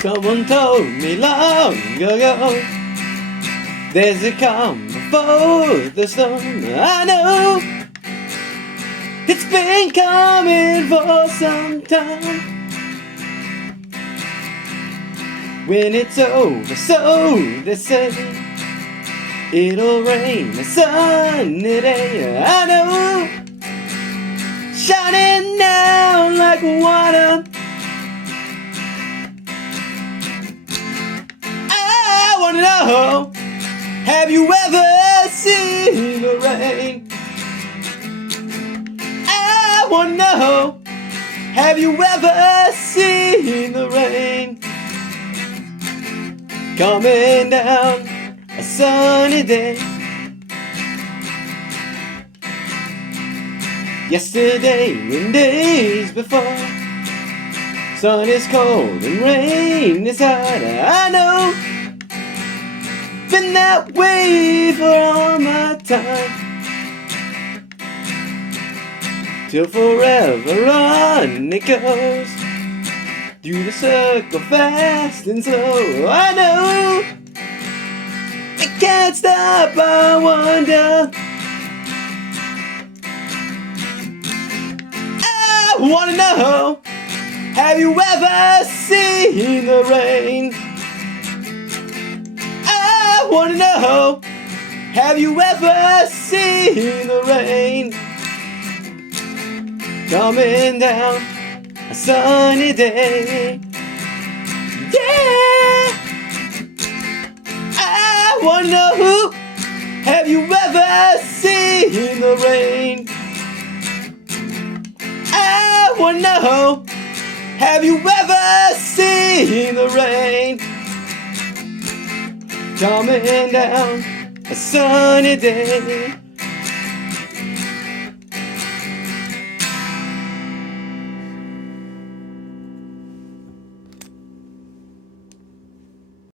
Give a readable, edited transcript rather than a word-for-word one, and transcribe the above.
Someone told me long ago there's a calm before the storm. I know it's been coming for some time. When it's over, so they say, it'll rain a sunny day. I know, shining down like water. I wanna know, have you ever seen the rain? I wanna know, have you ever seen the rain? Coming down a sunny day. Yesterday and days before, sun is cold and rain is hot. I know, been that way for all my time. Till forever on it goes, through the circle fast and slow. I know, it can't stop, I wonder. I wanna know, have you ever seen the rain? I wanna know, have you ever seen the rain? Coming down a sunny day. Yeah, I wanna know who, have you ever seen the rain? I wanna know, have you ever seen the rain? Coming down a sunny day.